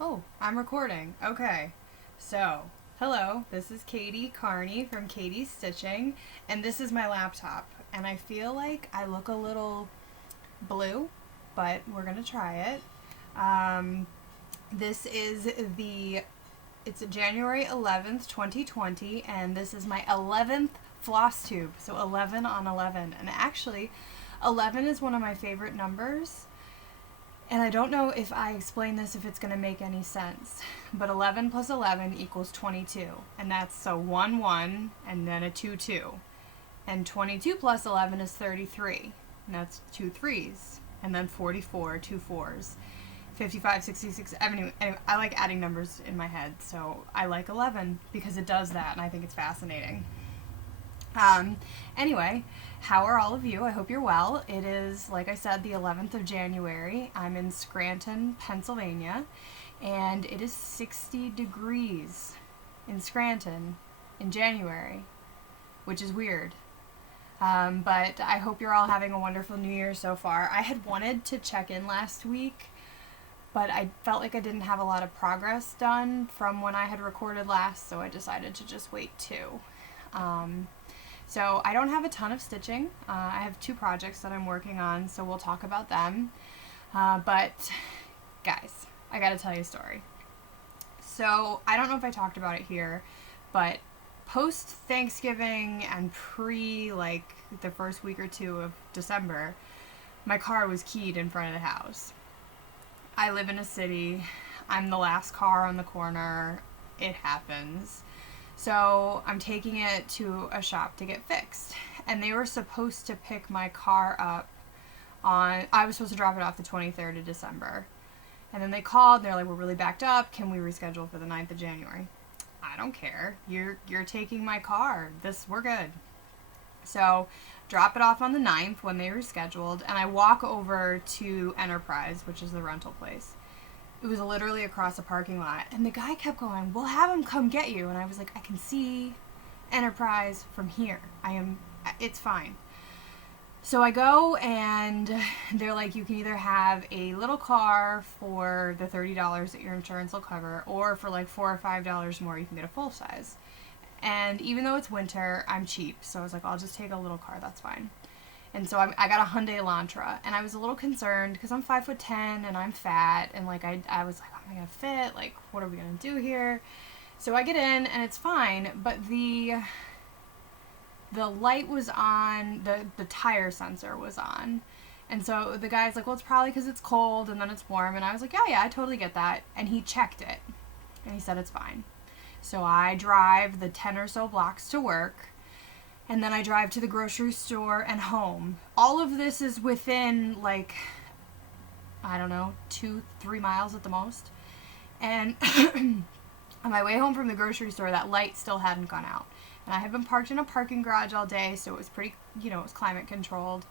Oh, I'm recording. Okay. So, hello, this is Katie Carney from Katie's Stitching, and this is my laptop. And I feel like I look a little blue, but we're going to try it. Um, this is it's January 11th, 2020, and this is my 11th Flosstube. So 11 on 11. And actually, 11 is one of my favorite numbers. And I don't know if I explain this if it's going to make any sense, but 11 plus 11 equals 22. And that's so 1 1 and then a 2 2. And 22 plus 11 is 33. And that's 2 3s. And then 44, 2 4s. 55, 66. Anyway, I like adding numbers in my head, so I like 11 because it does that, and I think it's fascinating. Anyway, how are all of you? I hope you're well. It is, like I said, the 11th of January. I'm in Scranton, Pennsylvania, and it is 60 degrees in Scranton in January, which is weird. But I hope you're all having a wonderful New Year so far. I had wanted to check in last week, but I felt like I didn't have a lot of progress done from when I had recorded last, so I decided to just wait too. So I don't have a ton of stitching. I have 2 projects that I'm working on, so we'll talk about them. But guys, I gotta tell you a story. So I don't know if I talked about it here, but post Thanksgiving and pre the first week or 2 of December, my car was keyed in front of the house. I live in a city. I'm the last car on the corner. It happens. So I'm taking it to a shop to get fixed. And they were supposed to pick my car up I was supposed to drop it off the 23rd of December. And then they called and they're like, we're really backed up. Can we reschedule for the 9th of January? I don't care. You're taking my car. We're good. So drop it off on the 9th when they rescheduled. And I walk over to Enterprise, which is the rental place. It was literally across a parking lot. And the guy kept going, we'll have him come get you. And I was like, I can see Enterprise from here. It's fine. So I go and they're like, you can either have a little car for the $30 that your insurance will cover, or for like $4 or $5 more, you can get a full size. And even though it's winter, I'm cheap. So I was like, I'll just take a little car. That's fine. And so I got a Hyundai Elantra, and I was a little concerned because I'm 5'10" and I'm fat, and like I was like, how am I gonna fit? Like, what are we gonna do here? So I get in and it's fine, but the light was on, the tire sensor was on, and so the guy's like, well, it's probably because it's cold and then it's warm, and I was like, yeah, I totally get that, and he checked it, and he said it's fine. So I drive the 10 or so blocks to work. And then I drive to the grocery store and home. All of this is within, like, I don't know, 2-3 miles at the most. And on my way home from the grocery store, that light still hadn't gone out. And I had been parked in a parking garage all day, so it was pretty, it was climate controlled.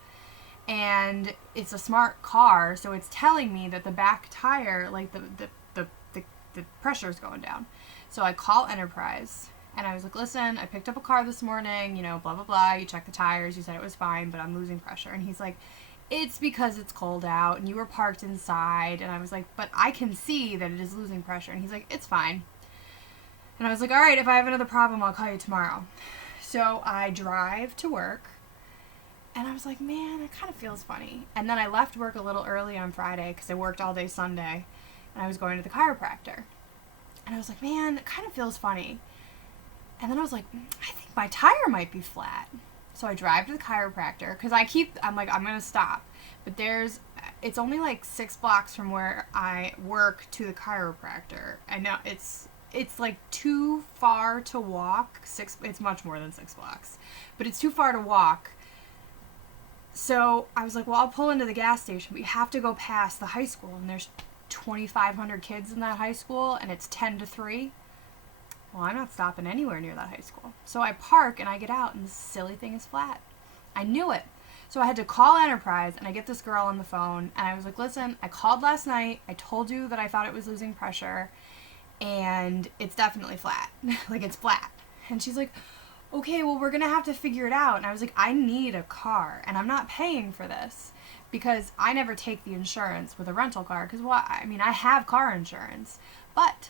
And it's a smart car, so it's telling me that the back tire, like, the pressure's going down. So I call Enterprise. And I was like, listen, I picked up a car this morning, blah, blah, blah. You checked the tires. You said it was fine, but I'm losing pressure. And he's like, it's because it's cold out and you were parked inside. And I was like, but I can see that it is losing pressure. And he's like, it's fine. And I was like, all right, if I have another problem, I'll call you tomorrow. So I drive to work. And I was like, man, it kind of feels funny. And then I left work a little early on Friday because I worked all day Sunday. And I was going to the chiropractor. And I was like, man, it kind of feels funny. And then I was like, I think my tire might be flat. So I drive to the chiropractor because I'm like, I'm going to stop. But it's only like 6 blocks from where I work to the chiropractor. I know it's like too far to walk. It's much more than 6 blocks. But it's too far to walk. So I was like, well, I'll pull into the gas station. But you have to go past the high school. And there's 2,500 kids in that high school. And it's 10 to 3. Well, I'm not stopping anywhere near that high school. So I park and I get out and this silly thing is flat. I knew it. So I had to call Enterprise and I get this girl on the phone and I was like, listen, I called last night. I told you that I thought it was losing pressure and it's definitely flat. Like, it's flat. And she's like, okay, well, we're going to have to figure it out. And I was like, I need a car and I'm not paying for this. because I never take the insurance with a rental car, because I mean, I have car insurance, but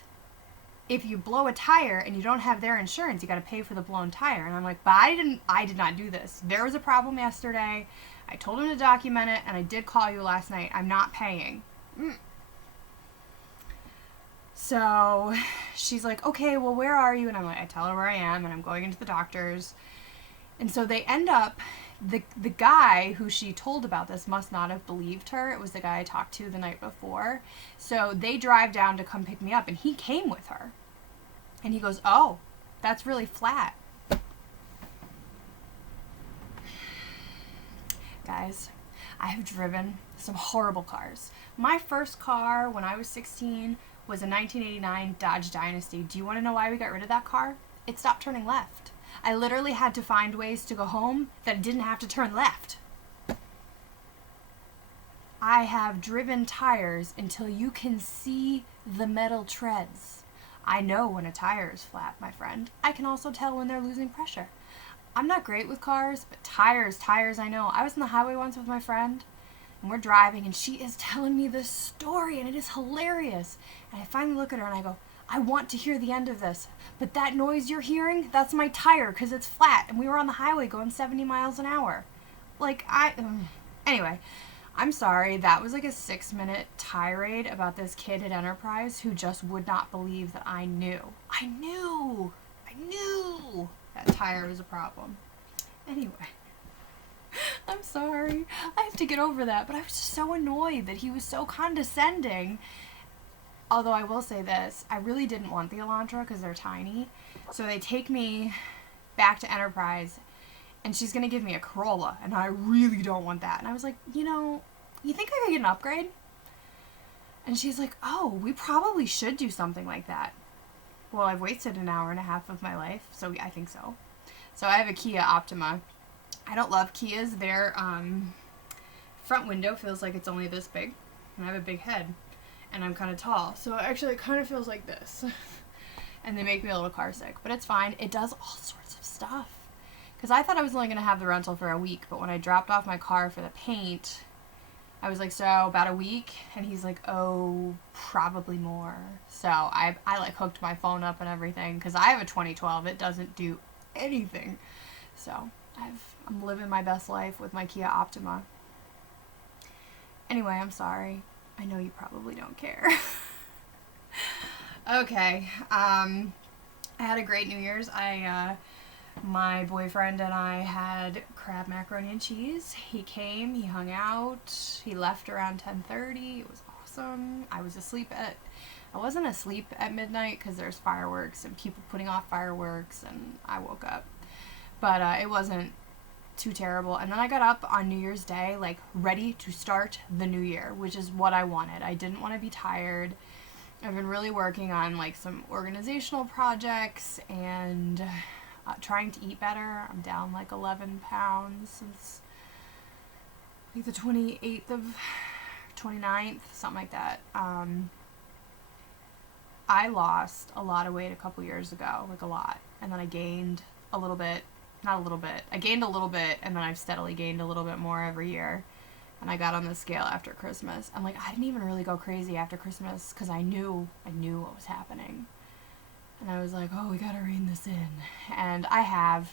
if you blow a tire and you don't have their insurance, you got to pay for the blown tire. And I'm like, but I did not do this. There was a problem yesterday. I told him to document it, and I did call you last night. I'm not paying. So she's like, okay, well, where are you? And I'm like, I tell her where I am, and I'm going into the doctor's. And so they end up, the guy who she told about this must not have believed her. It was the guy I talked to the night before. So they drive down to come pick me up, and he came with her. And he goes, oh, that's really flat. Guys, I have driven some horrible cars. My first car when I was 16 was a 1989 Dodge Dynasty. Do you want to know why we got rid of that car? It stopped turning left. I literally had to find ways to go home that didn't have to turn left. I have driven tires until you can see the metal treads. I know when a tire is flat, my friend. I can also tell when they're losing pressure. I'm not great with cars, but tires, I know. I was on the highway once with my friend, and we're driving, and she is telling me this story, and it is hilarious. And I finally look at her, and I go, I want to hear the end of this, but that noise you're hearing, that's my tire, because it's flat, and we were on the highway going 70 miles an hour. Like, anyway, I'm sorry, that was like a 6-minute tirade about this kid at Enterprise who just would not believe that I knew that tire was a problem. Anyway, I'm sorry, I have to get over that, but I was just so annoyed that he was so condescending. Although I will say this, I really didn't want the Elantra because they're tiny. So they take me back to Enterprise, and she's going to give me a Corolla, and I really don't want that. And I was like, you think I could get an upgrade? And she's like, oh, we probably should do something like that. Well, I've wasted an hour and a half of my life, so I think so. So I have a Kia Optima. I don't love Kias. Their front window feels like it's only this big, and I have a big head. And I'm kind of tall, so actually it kind of feels like this. And they make me a little car sick, but it's fine. It does all sorts of stuff. Because I thought I was only going to have the rental for a week, but when I dropped off my car for the paint, I was like, so about a week? And he's like, oh, probably more. So I like hooked my phone up and everything, because I have a 2012. It doesn't do anything. So I'm living my best life with my Kia Optima. Anyway, I'm sorry. I know you probably don't care. Okay. I had a great New Year's. My boyfriend and I had crab macaroni and cheese. He came, he hung out, he left around 10:30. It was awesome. I wasn't asleep at midnight because there's fireworks and people putting off fireworks, and I woke up. But it wasn't too terrible. And then I got up on New Year's Day, like, ready to start the new year, which is what I wanted. I didn't want to be tired. I've been really working on, like, some organizational projects and trying to eat better. I'm down, like, 11 pounds since, like, the 29th, something like that. I lost a lot of weight a couple years ago, like, a lot. And then I gained a little bit. Not a little bit. I gained a little bit, and then I've steadily gained a little bit more every year. And I got on the scale after Christmas. I'm like, I didn't even really go crazy after Christmas because I knew what was happening. And I was like, oh, we gotta rein this in. And I have.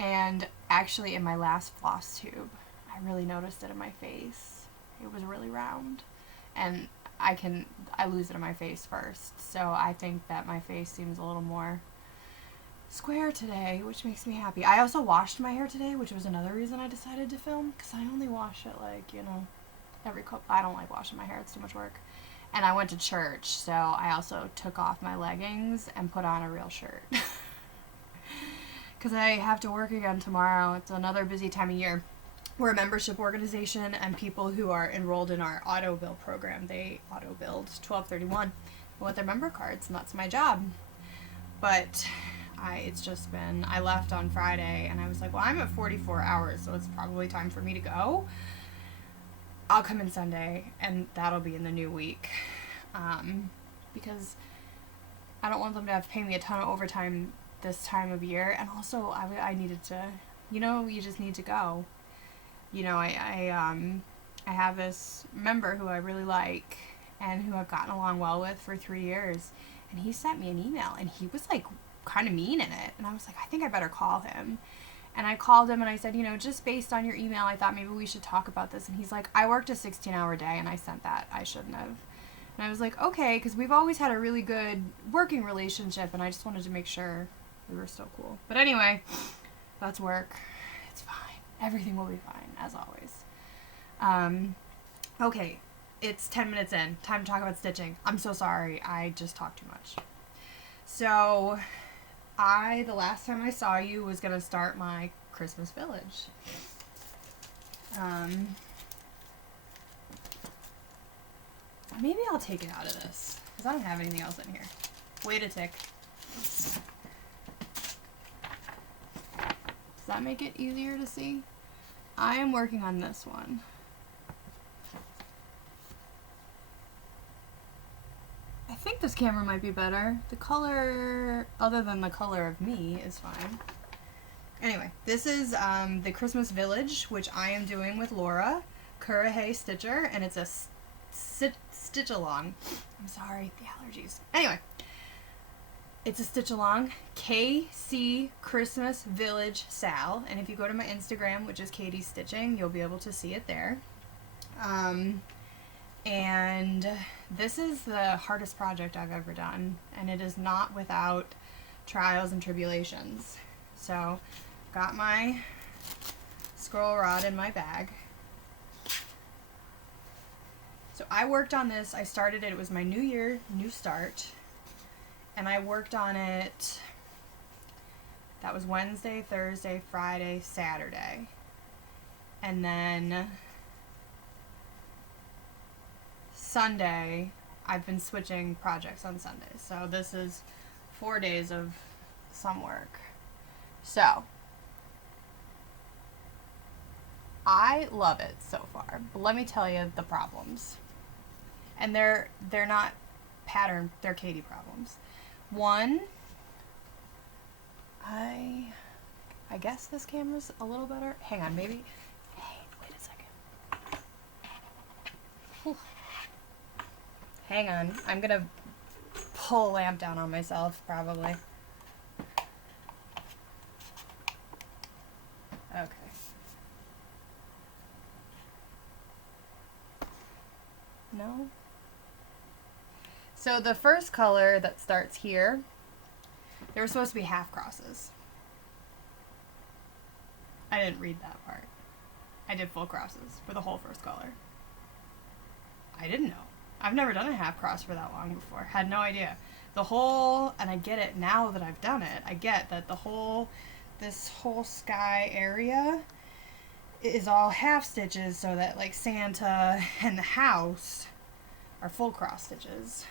And actually, in my last Flosstube, I really noticed it in my face. It was really round. And I lose it in my face first. So I think that my face seems a little more square today, which makes me happy. I also washed my hair today, which was another reason I decided to film, because I only wash it, like, I don't like washing my hair. It's too much work. And I went to church, so I also took off my leggings and put on a real shirt. Because I have to work again tomorrow. It's another busy time of year. We're a membership organization, and people who are enrolled in our auto bill program, they auto billed 1231 with their member cards, and that's my job. But I left on Friday, and I was like, well, I'm at 44 hours, so it's probably time for me to go. I'll come in Sunday, and that'll be in the new week. Because I don't want them to have to pay me a ton of overtime this time of year, and also I needed to, you just need to go. you know, I have this member who I really like and who I've gotten along well with for 3 years, and he sent me an email, and he was like kind of mean in it, and I was like, I think I better call him. And I called him and I said, you know, just based on your email, I thought maybe we should talk about this. And he's like, I worked a 16-hour day and I sent that. I shouldn't have. And I was like, okay, because we've always had a really good working relationship, and I just wanted to make sure we were still cool. But anyway, that's work. It's fine. Everything will be fine, as always. Okay, it's 10 minutes in. Time to talk about stitching. I'm so sorry. I just talked too much. So, the last time I saw you was going to start my Christmas village. Maybe I'll take it out of this, because I don't have anything else in here. Wait a tick. Does that make it easier to see? I am working on this one. I think this camera might be better. The color, other than the color of me, is fine. Anyway, this is the Christmas Village, which I am doing with Laura Curahey Stitcher, and it's a stitch along. I'm sorry, the allergies. Anyway, it's a stitch along. KC Christmas Village Sal, and if you go to my Instagram, which is Katie's Stitching, you'll be able to see it there. And this is the hardest project I've ever done, and it is not without trials and tribulations. So, got my scroll rod in my bag. So I worked on this, I started it, it was my new year, new start, and I worked on it, that was Wednesday, Thursday, Friday, Saturday, and then Sunday, I've been switching projects on Sundays. So this is 4 days of some work. So, I love it so far, but let me tell you the problems. And they're not pattern, they're Katie problems. One, I guess this camera's a little better. Hang on, maybe. Hey, wait a second. Whew. Hang on, I'm gonna pull a lamp down on myself, probably. Okay. No? So the first color that starts here, there were supposed to be half crosses. I didn't read that part. I did full crosses for the whole first color. I didn't know. I've never done a half cross for that long before. Had no idea. The whole, and I get it now that I've done it, I get that this whole sky area is all half stitches, so that like Santa and the house are full cross stitches.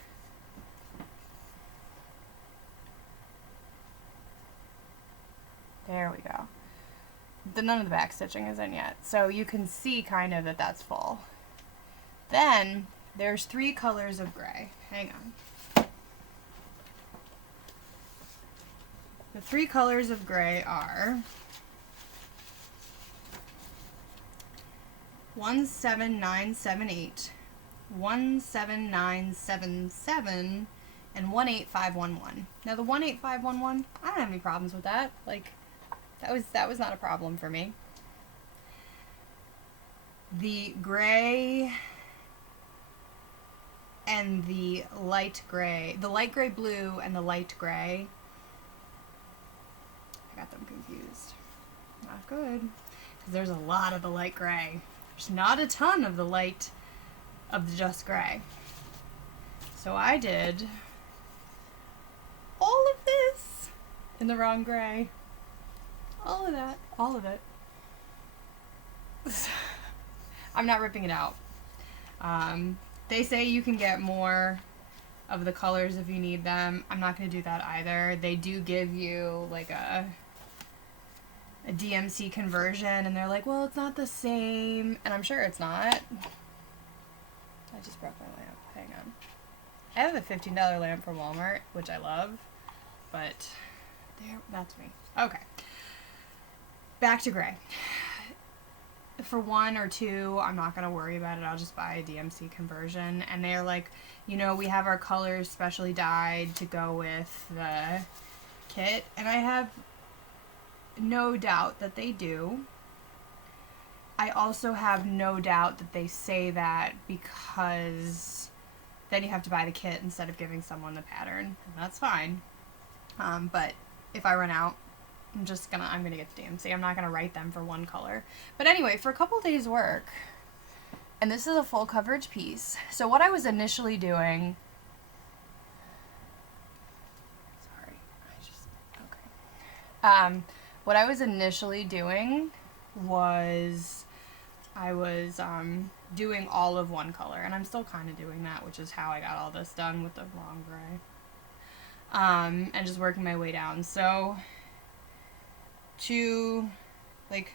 There we go. None of the back stitching is in yet, so you can see kind of that that's full. Then there's 3 colors of gray. Hang on. The 3 colors of gray are 17978, 17977, and 18511. Now the 18511, I don't have any problems with that. Like, that was not a problem for me. The gray and the light gray blue and the light gray, I got them confused. Not good, because there's a lot of the light gray. There's not a ton of the light of the just gray. So I did all of this in the wrong gray. All of that, all of it. I'm not ripping it out. They say you can get more of the colors if you need them. I'm not going to do that either. They do give you like a DMC conversion, and they're like, well, it's not the same, and I'm sure it's not. I just broke my lamp. Hang on. I have a $15 lamp from Walmart, which I love, but there, that's me. Okay. Back to gray. for 1 or 2, I'm not going to worry about it. I'll just buy a DMC conversion. And they're like, you know, we have our colors specially dyed to go with the kit. And I have no doubt that they do. I also have no doubt that they say that because then you have to buy the kit instead of giving someone the pattern. And that's fine. But if I run out, I'm gonna get the DMC. I'm not gonna write them for 1 color. But anyway, for a couple days work, and this is a full coverage piece. So what I was initially doing, what I was initially doing was I was doing all of 1 color, and I'm still kind of doing that, which is how I got all this done with the long gray. And just working my way down. So like,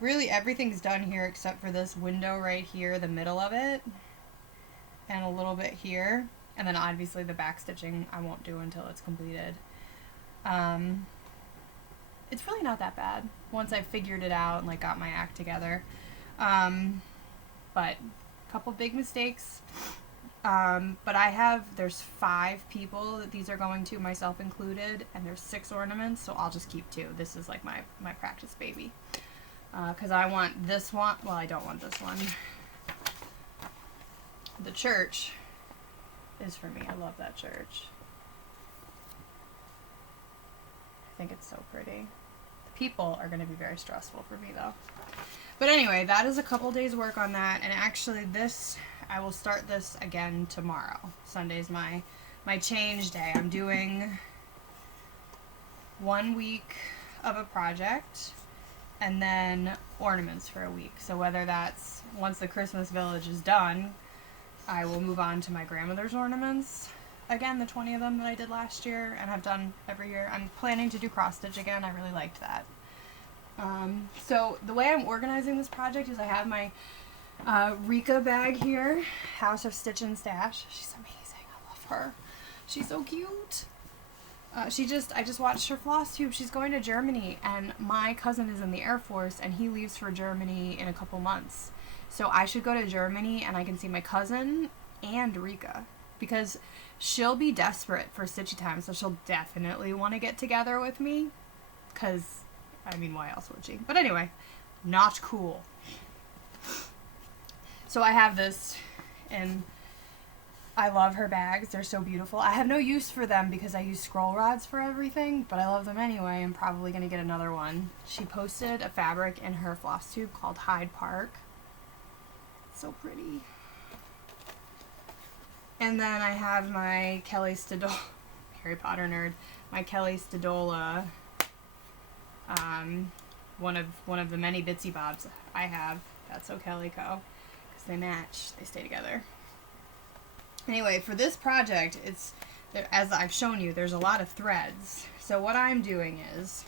really everything's done here except for this window right here, the middle of it, and a little bit here, and then obviously the back stitching I won't do until it's completed. It's really not that bad once I figured it out and like got my act together. But a couple big mistakes. But there's 5 people that these are going to, myself included, and there's 6 ornaments, so I'll just keep 2. This is like my practice baby. Because I want this one, well, I don't want this one. The church is for me. I love that church. I think it's so pretty. The people are going to be very stressful for me, though. But anyway, that is a couple days work on that, and actually I will start this again tomorrow. Sunday's my change day. I'm doing 1 week of a project and then ornaments for a week. So whether that's once the Christmas village is done, I will move on to my grandmother's ornaments. Again, the 20 of them that I did last year and have done every year. I'm planning to do cross stitch again. I really liked that. So the way I'm organizing this project is I have my Rika bag here, House of Stitch and Stash. She's amazing. I love her. She's so cute. I just watched her Flosstube. She's going to Germany, and my cousin is in the Air Force, and he leaves for Germany in a couple months. So I should go to Germany, and I can see my cousin and Rika, because she'll be desperate for stitchy time, so she'll definitely want to get together with me, because, I mean, why else would she? But anyway, not cool. So I have this, and I love her bags. They're so beautiful. I have no use for them because I use scroll rods for everything, but I love them anyway. I'm probably going to get another one. She posted a fabric in her Flosstube called Hyde Park. It's so pretty. And then I have my Kelly Stadola, Harry Potter nerd, my Kelly Stadola, one of the many Bitsy Bobs I have. That's So Kelly Co. Because they match. They stay together. Anyway, for this project, as I've shown you, there's a lot of threads. So what I'm doing is,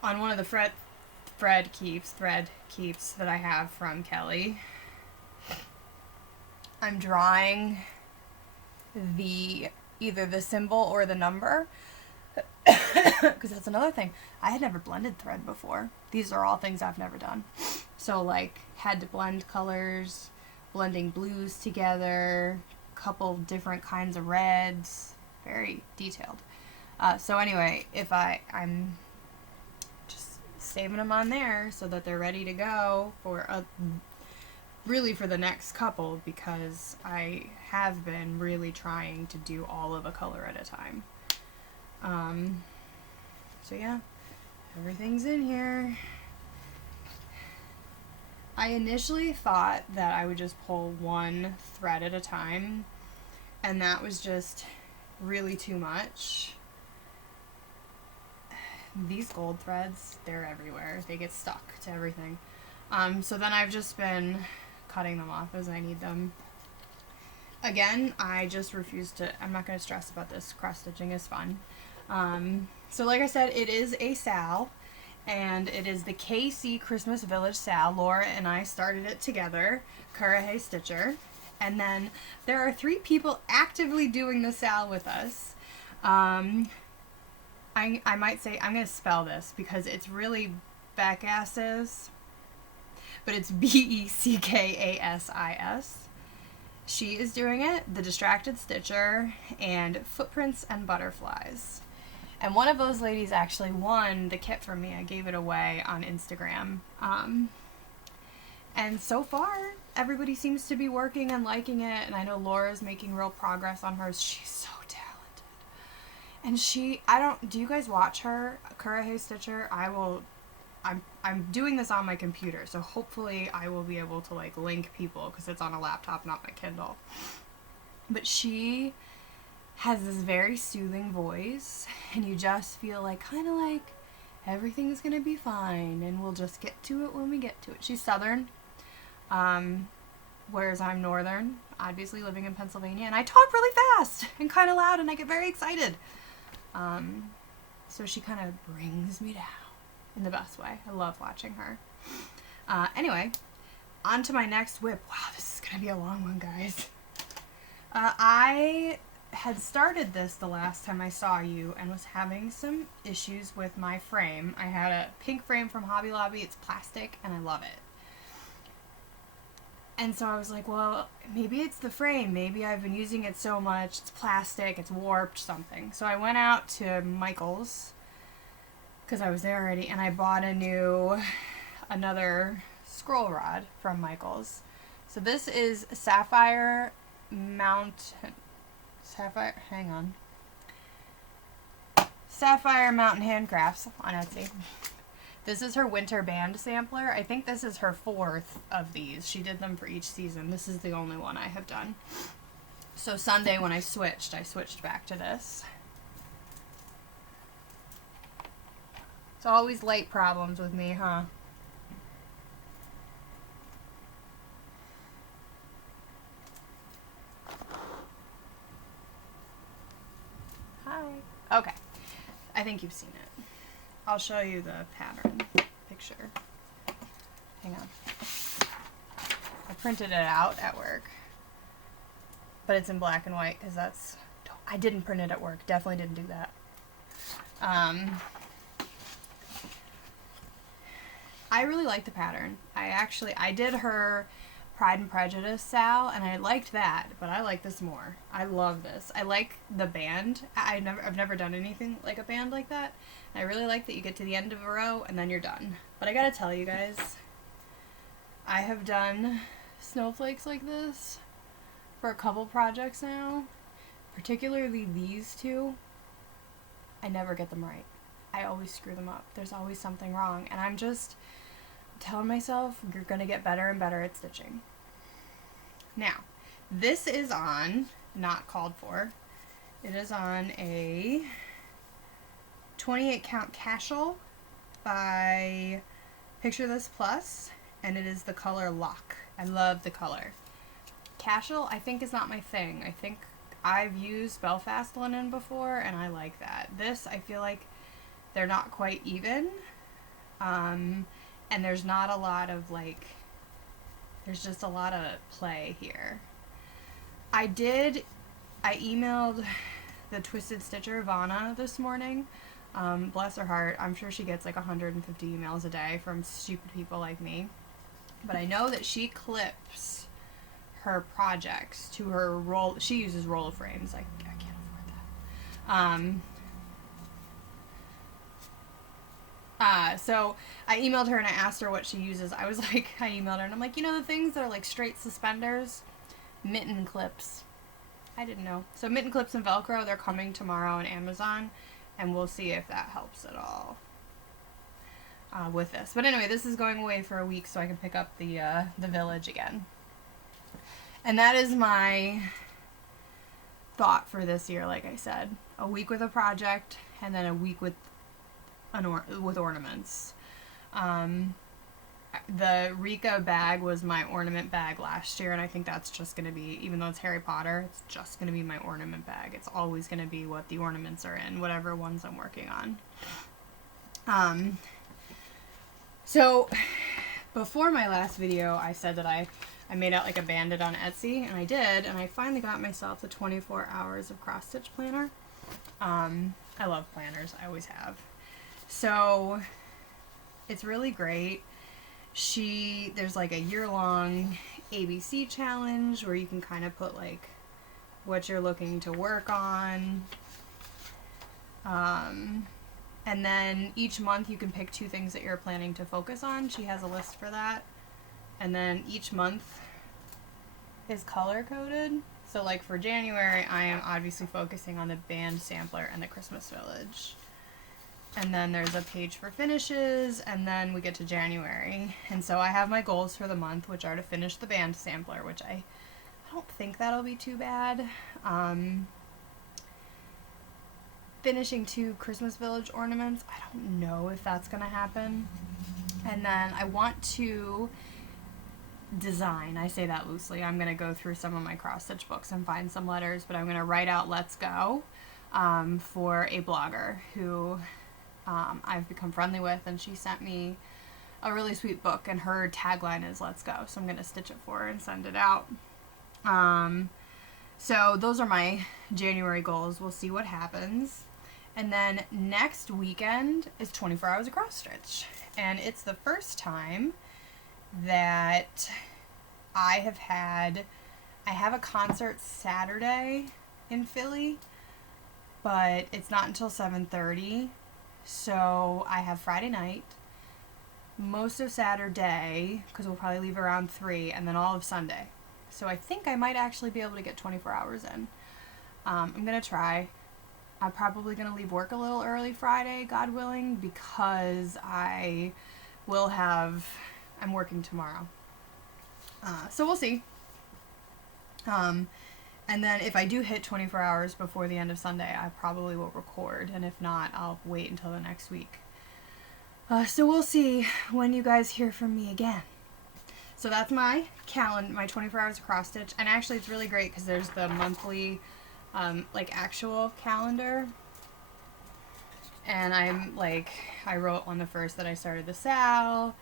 on one of the thread keeps that I have from Kelly, I'm drawing either the symbol or the number, because that's another thing. I had never blended thread before. These are all things I've never done. So like, had to blend colors, blending blues together, couple different kinds of reds, very detailed. So anyway, I'm just saving them on there so that they're ready to go for really for the next couple, because I have been really trying to do all of a color at a time. So yeah, everything's in here. I initially thought that I would just pull one thread at a time, and that was just really too much. These gold threads, they're everywhere. They get stuck to everything. So then I've just been cutting them off as I need them. Again, I just refuse to, I'm not going to stress about this. Cross-stitching is fun. So like I said, it is a sal, and it is the KC Christmas Village sal. Laura and I started it together, Karahe Stitcher. And then there are 3 people actively doing the sal with us. I might say, I'm going to spell this because it's really Beckass is, but it's Beckasis. She is doing it, The Distracted Stitcher, and Footprints and Butterflies. And one of those ladies actually won the kit from me. I gave it away on Instagram. And so far, everybody seems to be working and liking it. And I know Laura's making real progress on hers. She's so talented. And do you guys watch her, Kurahe Stitcher? I'm doing this on my computer, so hopefully I will be able to like link people because it's on a laptop, not my Kindle. But she has this very soothing voice, and you just feel like kind of like everything's gonna be fine, and we'll just get to it when we get to it. She's Southern, whereas I'm Northern, obviously living in Pennsylvania, and I talk really fast and kind of loud, and I get very excited. So she kind of brings me down in the best way. I love watching her. Anyway, on to my next whip. Wow, this is gonna be a long one, guys. I had started this the last time I saw you and was having some issues with my frame. I had a pink frame from Hobby Lobby. It's plastic and I love it. And so I was like, well, maybe it's the frame. Maybe I've been using it so much. It's plastic. It's warped, something. So I went out to Michael's because I was there already, and I bought another scroll rod from Michael's. So this is Saphiremtnhandcrafts on Etsy. This is her winter band sampler. I think this is her 4th of these. She did them for each season. This is the only one I have done. So Sunday when I switched back to this. It's always light problems with me, huh? Hi. Okay. I think you've seen it. I'll show you the pattern picture. Hang on. I printed it out at work. But it's in black and white because I didn't print it at work. Definitely didn't do that. I really like the pattern. I did her Pride and Prejudice Sal, and I liked that, but I like this more. I love this. I like the band. I've never done anything like a band like that. And I really like that you get to the end of a row and then you're done. But I gotta tell you guys, I have done snowflakes like this for a couple projects now, particularly these two. I never get them right. I always screw them up. There's always something wrong, and I'm just telling myself you're gonna get better and better at stitching. Now, this is on, not called for, it is on a 28 count cashel by Picture This Plus, and it is the color Lock. I love the color. Cashel, I think, is not my thing. I think I've used Belfast linen before, and I like that. This, I feel like they're not quite even, and there's not a lot of, like, there's just a lot of play here. I emailed the Twisted Stitcher, Vanna, this morning. Bless her heart. I'm sure she gets like 150 emails a day from stupid people like me. But I know that she clips her projects to her roll. She uses roll frames. I can't afford that. So I emailed her and I asked her what she uses. I emailed her and I'm like, you know the things that are like straight suspenders? Mitten clips. I didn't know. So mitten clips and Velcro, they're coming tomorrow on Amazon, and we'll see if that helps at all with this. But anyway, this is going away for a week so I can pick up the Village again. And that is my thought for this year, like I said. A week with a project, and then a week with ornaments. The Rika bag was my ornament bag last year, and I think that's just going to be, even though it's Harry Potter, it's just going to be my ornament bag. It's always going to be what the ornaments are in, whatever ones I'm working on. So, before my last video, I said that I made out like a bandit on Etsy, and I did, and I finally got myself the 24 hours of cross-stitch planner. I love planners. I always have. So, It's really great. There's like a year-long ABC challenge where you can kind of put like what you're looking to work on. And then each month you can pick 2 things that you're planning to focus on. She has a list for that. And then each month is color-coded. So like for January, I am obviously focusing on the band sampler and the Christmas village. And then there's a page for finishes, and then we get to January. And so I have my goals for the month, which are to finish the band sampler, which I don't think that'll be too bad. Finishing 2 Christmas village ornaments, I don't know if that's going to happen. And then I want to design, I say that loosely, I'm going to go through some of my cross-stitch books and find some letters, but I'm going to write out Let's Go for a blogger who I've become friendly with, and she sent me a really sweet book, and her tagline is Let's Go, so I'm going to stitch it for her and send it out. So those are my January goals. We'll see what happens. And then next weekend is 24 hours of cross stitch, and it's the first time that I have a concert Saturday in Philly, but it's not until 7:30. So I have Friday night, most of Saturday, because we'll probably leave around 3, and then all of Sunday. So I think I might actually be able to get 24 hours in. I'm going to try. I'm probably going to leave work a little early Friday, God willing, because I'm working tomorrow. So we'll see. And then if I do hit 24 hours before the end of Sunday, I probably will record. And if not, I'll wait until the next week. So we'll see when you guys hear from me again. So that's my calendar, my 24 hours of cross stitch. And actually it's really great because there's the monthly, like actual calendar. And I wrote on the first that I started the SAL.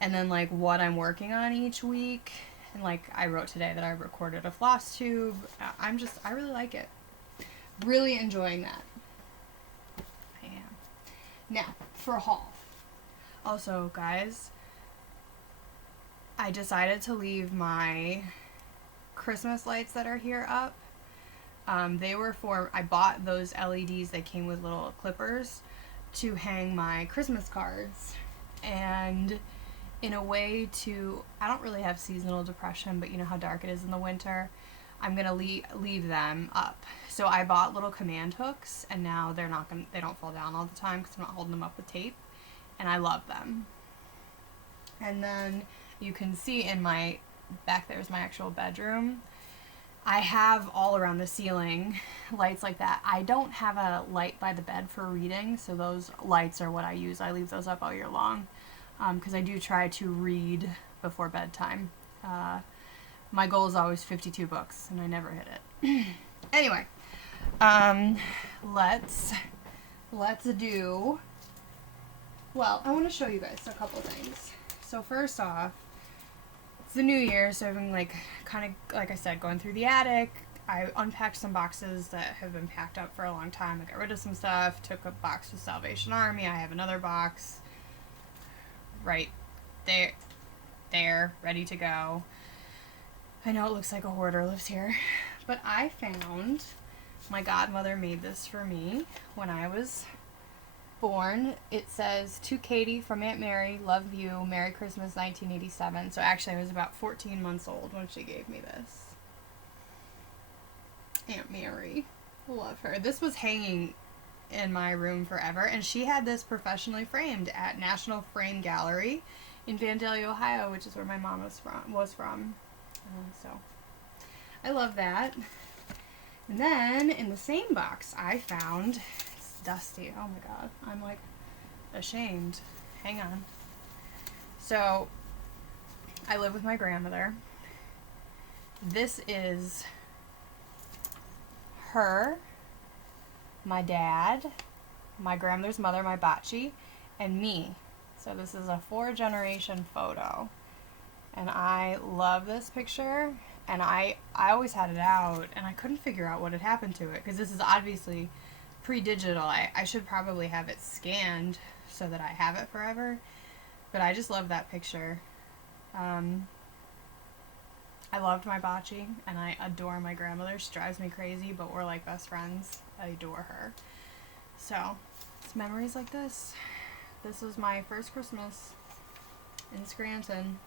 And then like what I'm working on each week. And like I wrote today that I recorded a Flosstube. I really like it. Really enjoying that. I am. Now, for a haul. Also, guys, I decided to leave my Christmas lights that are here up. I bought those LEDs that came with little clippers to hang my Christmas cards. And in a way I don't really have seasonal depression, but you know how dark it is in the winter. I'm going to leave them up. So I bought little command hooks, and now they don't fall down all the time because I'm not holding them up with tape, and I love them. And then you can see back there's my actual bedroom. I have all around the ceiling lights like that. I don't have a light by the bed for reading, so those lights are what I use. I leave those up all year long. Because I do try to read before bedtime. My goal is always 52 books, and I never hit it. Anyway, let's do. Well, I want to show you guys a couple things. So first off, it's the new year, so I've been kind of like I said, going through the attic. I unpacked some boxes that have been packed up for a long time. I got rid of some stuff. Took a box to Salvation Army. I have another box right there, ready to go. I know it looks like a hoarder lives here, but I found my godmother made this for me when I was born. It says, "To Katie from Aunt Mary, love you, Merry Christmas 1987. So actually I was about 14 months old when she gave me this. Aunt Mary, love her. This was hanging in my room forever, and she had this professionally framed at National Frame Gallery in Vandalia, Ohio, which is where my mom was from. So I love that. And then in the same box I found, it's dusty, oh my god, I'm like ashamed, hang on. So I live with my grandmother. This is her, my dad, my grandmother's mother, my bocce, and me. So this is a 4-generation photo. And I love this picture. And I always had it out, and I couldn't figure out what had happened to it, because this is obviously pre-digital. I should probably have it scanned so that I have it forever. But I just love that picture. I loved my bocce, and I adore my grandmother. She drives me crazy, but we're like best friends. I adore her. So, it's memories like this. This was my first Christmas in Scranton.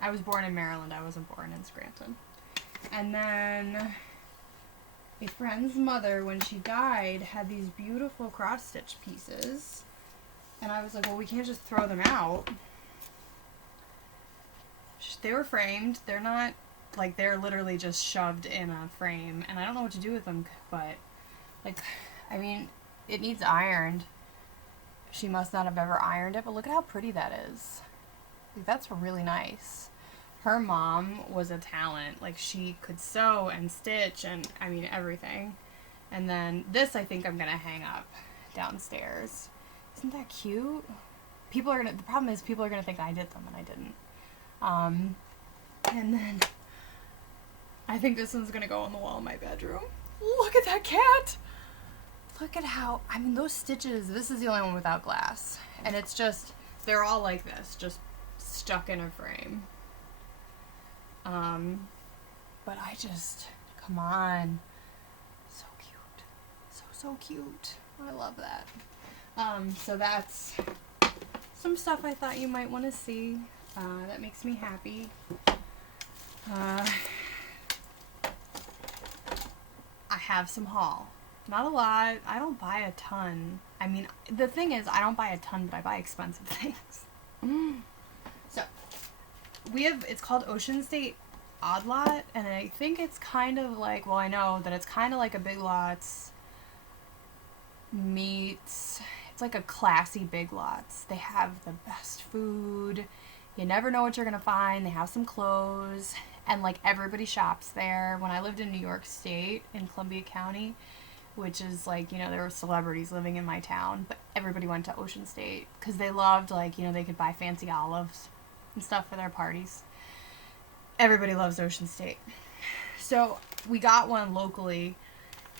I was born in Maryland. I wasn't born in Scranton. And then a friend's mother, when she died, had these beautiful cross-stitch pieces. And I was like, well, we can't just throw them out. They were framed. They're not, like, they're literally just shoved in a frame. And I don't know what to do with them, but, like, I mean, it needs ironed. She must not have ever ironed it, but look at how pretty that is. Like, that's really nice. Her mom was a talent. Like, she could sew and stitch and, I mean, everything. And then this, I think I'm going to hang up downstairs. Isn't that cute? The problem is people are going to think I did them, and I didn't. And then I think this one's going to go on the wall in my bedroom. Look at that cat! Look at how, I mean, those stitches, this is the only one without glass. And it's just, they're all like this, just stuck in a frame. But I just, come on. So cute. So cute. I love that. So that's some stuff I thought you might want to see. That makes me happy. I have some haul. Not a lot. I don't buy a ton. I mean, the thing is, I don't buy a ton, but I buy expensive things. So, it's called Ocean State Odd Lot, and I think it's kind of like, well, I know that it's kind of like a Big Lots meets, it's like a classy Big Lots. They have the best food. You never know what you're going to find. They have some clothes, and like everybody shops there. When I lived in New York State in Columbia County, which is like, you know, there were celebrities living in my town, but everybody went to Ocean State because they loved, like, you know, they could buy fancy olives and stuff for their parties. Everybody loves Ocean State. So we got one locally,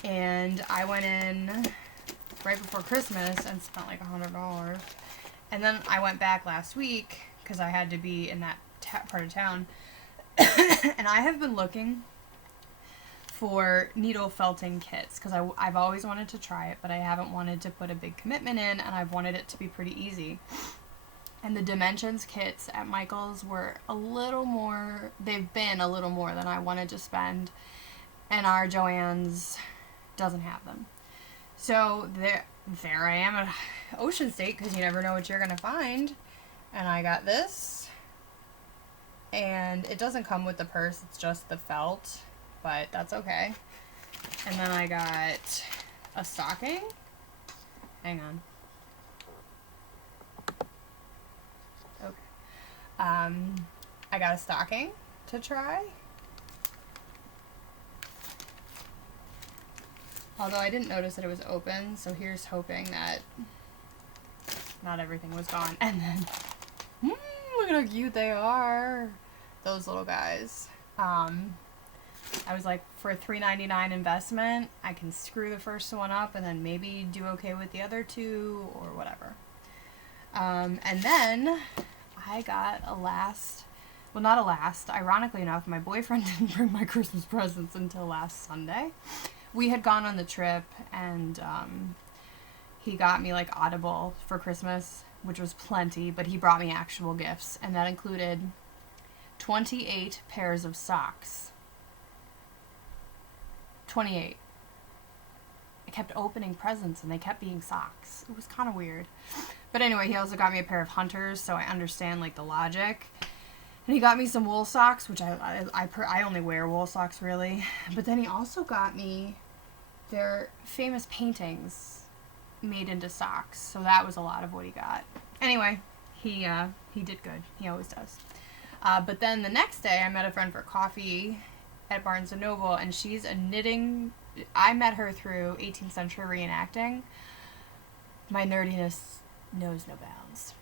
and I went in right before Christmas and spent like $100. And then I went back last week because I had to be in that part of town. And I have been looking for needle felting kits because I've always wanted to try it, but I haven't wanted to put a big commitment in, and I've wanted it to be pretty easy. And the Dimensions kits at Michael's were they've been a little more than I wanted to spend, and our Joann's doesn't have them. So there I am at Ocean State, because you never know what you're going to find. And I got this, and it doesn't come with the purse, it's just the felt, but that's okay. And then I got a stocking. Hang on. Okay. I got a stocking to try. Although I didn't notice that it was open, so here's hoping that not everything was gone. And then, look at how cute they are. Those little guys. I was like, for a $3.99 investment, I can screw the first one up and then maybe do okay with the other two or whatever. And then I got ironically enough, my boyfriend didn't bring my Christmas presents until last Sunday. We had gone on the trip, and he got me like Audible for Christmas, which was plenty, but he brought me actual gifts, and that included 28 pairs of socks. 28. I kept opening presents, and they kept being socks. It was kind of weird. But anyway, he also got me a pair of Hunters, so I understand like the logic. And he got me some wool socks, which I only wear wool socks, really. But then he also got me their famous paintings made into socks. So that was a lot of what he got. Anyway, he did good. He always does. But then the next day, I met a friend for coffee at Barnes & Noble, and she's a knitting... I met her through 18th century reenacting. My nerdiness knows no bounds.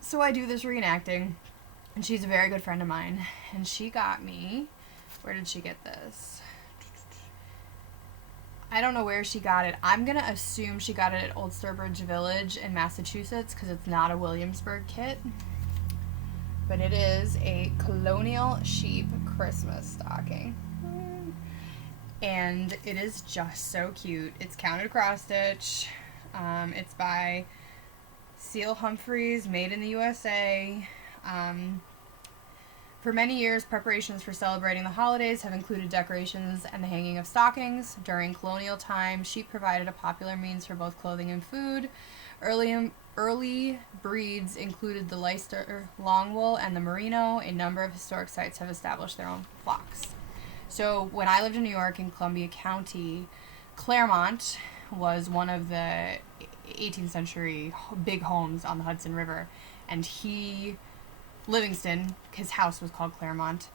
So I do this reenacting, and she's a very good friend of mine, and she got me... Where did she get this? I don't know where she got it. I'm going to assume she got it at Old Sturbridge Village in Massachusetts, because it's not a Williamsburg kit. but it is a colonial sheep Christmas stocking. And it is just so cute. It's counted cross stitch. It's by Seal Humphreys, made in the USA. For many years, preparations for celebrating the holidays have included decorations and the hanging of stockings. During colonial times, sheep provided a popular means for both clothing and food. Early breeds included the Leicester Longwool and the Merino. A number of historic sites have established their own flocks. So when I lived in New York in Columbia County, Claremont was one of the 18th century big homes on the Hudson River. And Livingston, his house was called Claremont,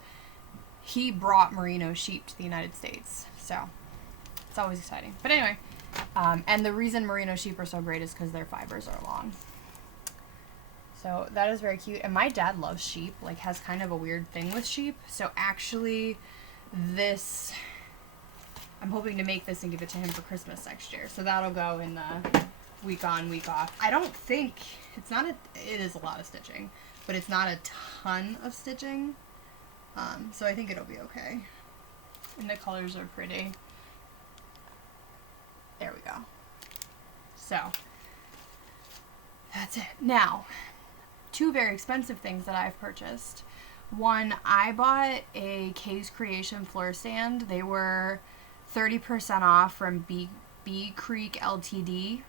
he brought merino sheep to the United States. So it's always exciting. But anyway, and the reason merino sheep are so great is because their fibers are long. So that is very cute. And my dad loves sheep, like has kind of a weird thing with sheep. So actually this, I'm hoping to make this and give it to him for Christmas next year. So that'll go in the week on, week off. I don't think, it is a lot of stitching, but it's not a ton of stitching. So I think it'll be okay. And the colors are pretty. There we go. So that's it. Now, two very expensive things that I've purchased. One, I bought a Kay's Creation floor stand. They were 30% off from Bee Creek Ltd.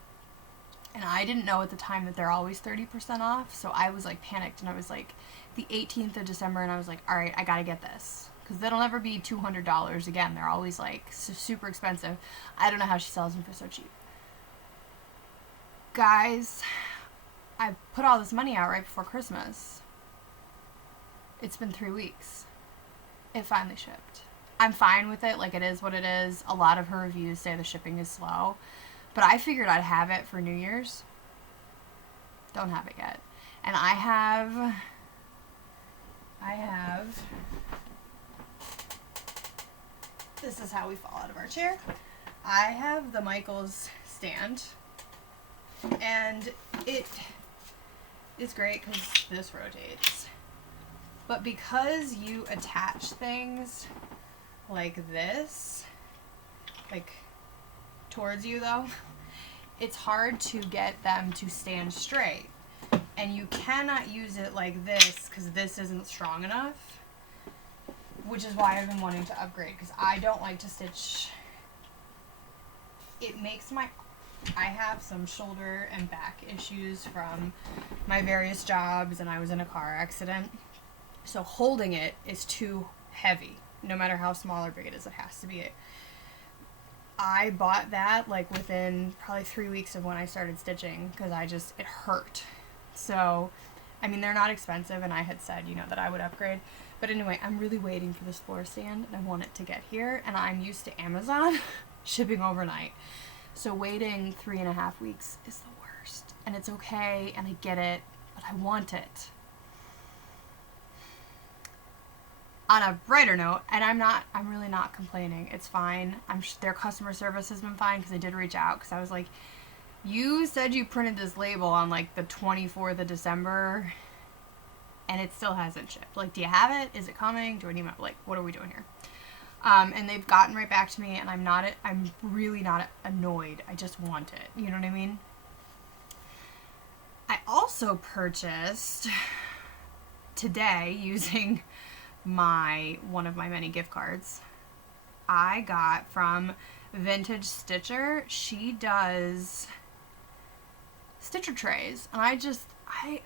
And I didn't know at the time that they're always 30% off. So I was like panicked, and I was like the 18th of December, and I was like, all right, I gotta get this. Because that'll never be $200 again. They're always like super expensive. I don't know how she sells them for so cheap. Guys, I put all this money out right before Christmas. It's been 3 weeks. It finally shipped. I'm fine with it. Like, it is what it is. A lot of her reviews say the shipping is slow. But I figured I'd have it for New Year's. Don't have it yet. And I have... This is how we fall out of our chair. I have the Michaels stand. And it is great because this rotates. But because you attach things like this, like towards you though, it's hard to get them to stand straight. And you cannot use it like this because this isn't strong enough, which is why I've been wanting to upgrade, because I don't like to stitch. It makes I have some shoulder and back issues from my various jobs, and I was in a car accident. So holding it is too heavy. No matter how small or big it is, it has to be it. I bought that like within probably 3 weeks of when I started stitching, because it hurt. So, I mean, they're not expensive, and I had said, that I would upgrade. But anyway, I'm really waiting for this floor stand, and I want it to get here, and I'm used to Amazon shipping overnight. So waiting 3.5 weeks is the worst. And it's okay, and I get it, but I want it. On a brighter note, and I'm really not complaining. It's fine. Their customer service has been fine, because they did reach out, because I was like, you said you printed this label on like the 24th of December, and it still hasn't shipped. Like, do you have it? Is it coming? Do I need like, what are we doing here? And they've gotten right back to me, and I'm really not annoyed. I just want it. You know what I mean? I also purchased today, using one of my many gift cards, I got from Vintage Stitcher. She does stitcher trays, and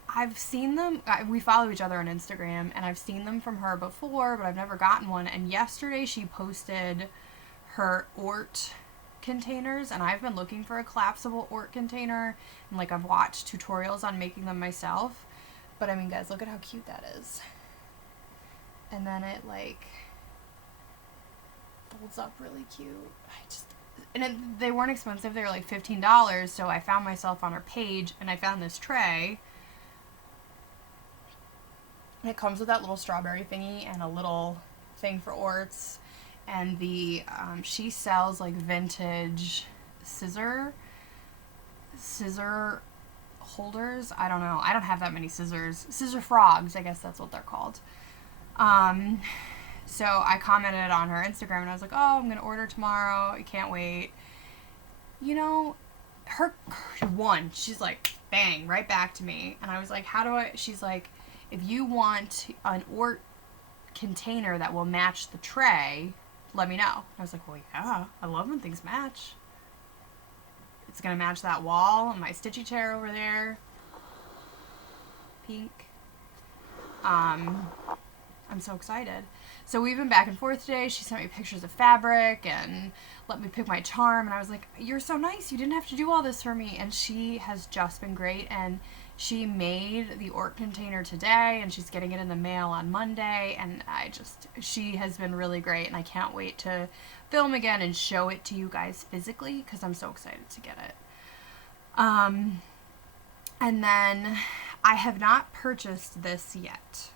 I've seen them. We follow each other on Instagram, and I've seen them from her before, but I've never gotten one. And yesterday she posted her Ort containers, and I've been looking for a collapsible Ort container, and like I've watched tutorials on making them myself. But I mean, guys, look at how cute that is. And then it like folds up really cute. They weren't expensive. They were like $15. So I found myself on her page, and I found this tray. And it comes with that little strawberry thingy and a little thing for orts. And she sells like vintage scissor holders. I don't know. I don't have that many scissors. Scissor frogs, I guess that's what they're called. So I commented on her Instagram and I was like, oh, I'm going to order tomorrow. I can't wait. You know, she's like, bang, right back to me. And I was like, she's like, if you want an Ort container that will match the tray, let me know. And I was like, well, yeah, I love when things match. It's going to match that wall and my stitchy chair over there. Pink. I'm so excited. So we've been back and forth today. She sent me pictures of fabric and let me pick my charm. And I was like, you're so nice. You didn't have to do all this for me. And she has just been great. And she made the Ort container today. And she's getting it in the mail on Monday. And she has been really great. And I can't wait to film again and show it to you guys physically. Because I'm so excited to get it. And then I have not purchased this yet.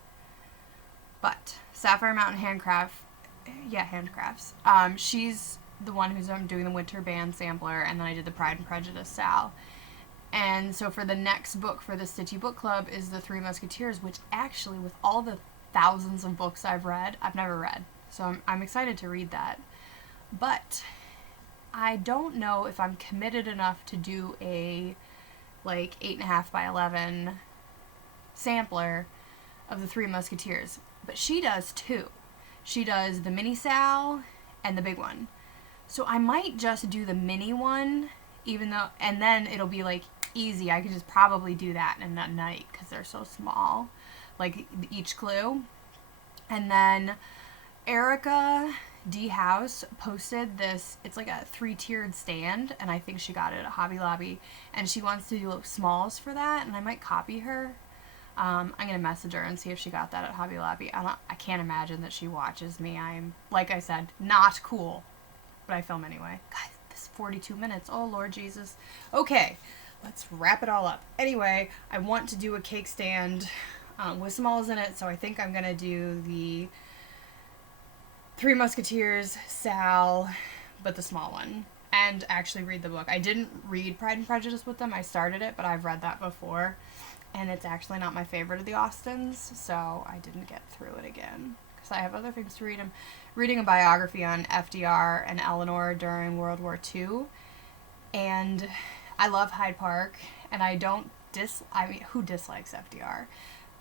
But Saphiremtnhandcrafts, she's the one who's doing the Winter Band sampler, and then I did the Pride and Prejudice Sal. And so for the next book for the Stitchy Book Club is the Three Musketeers, which actually, with all the thousands of books I've read, I've never read. So I'm excited to read that. But I don't know if I'm committed enough to do a 8.5 by 11 sampler of the Three Musketeers. But she does too. She does the mini Sal and the big one. So I might just do the mini one, and then it'll be easy. I could just probably do that in a night because they're so small, each clue. And then Erica D House posted this. It's like a 3-tiered stand, and I think she got it at Hobby Lobby. And she wants to do smalls for that, and I might copy her. I'm going to message her and see if she got that at Hobby Lobby. I can't imagine that she watches me. I'm, like I said, not cool. But I film anyway. Guys, this is 42 minutes. Oh, Lord Jesus. Okay, let's wrap it all up. Anyway, I want to do a cake stand with smalls in it, so I think I'm going to do the Three Musketeers Sal, but the small one. And actually read the book. I didn't read Pride and Prejudice with them. I started it, but I've read that before. And it's actually not my favorite of the Austens, so I didn't get through it again. Because I have other things to read. I'm reading a biography on FDR and Eleanor during World War II. And I love Hyde Park. And I don't who dislikes FDR?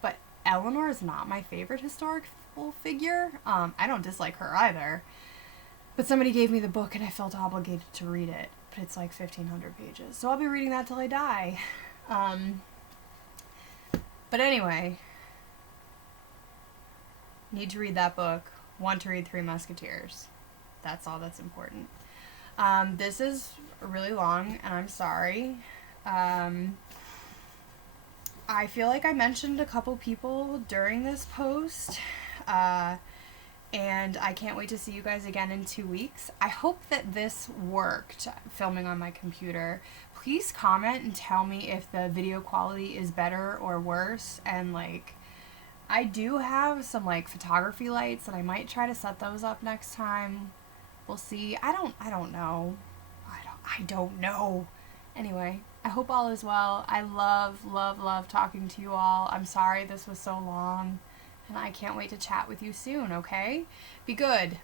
But Eleanor is not my favorite historical figure. I don't dislike her either. But somebody gave me the book and I felt obligated to read it. But it's 1,500 pages. So I'll be reading that till I die. But anyway, need to read that book, want to read Three Musketeers. That's all that's important. This is really long, and I'm sorry. I feel like I mentioned a couple people during this post, and I can't wait to see you guys again in 2 weeks. I hope that this worked, filming on my computer. Please comment and tell me if the video quality is better or worse. And I do have some photography lights, and I might try to set those up next time. We'll see. I don't know. I don't know. Anyway, I hope all is well. I love talking to you all. I'm sorry this was so long, and I can't wait to chat with you soon, okay? Be good.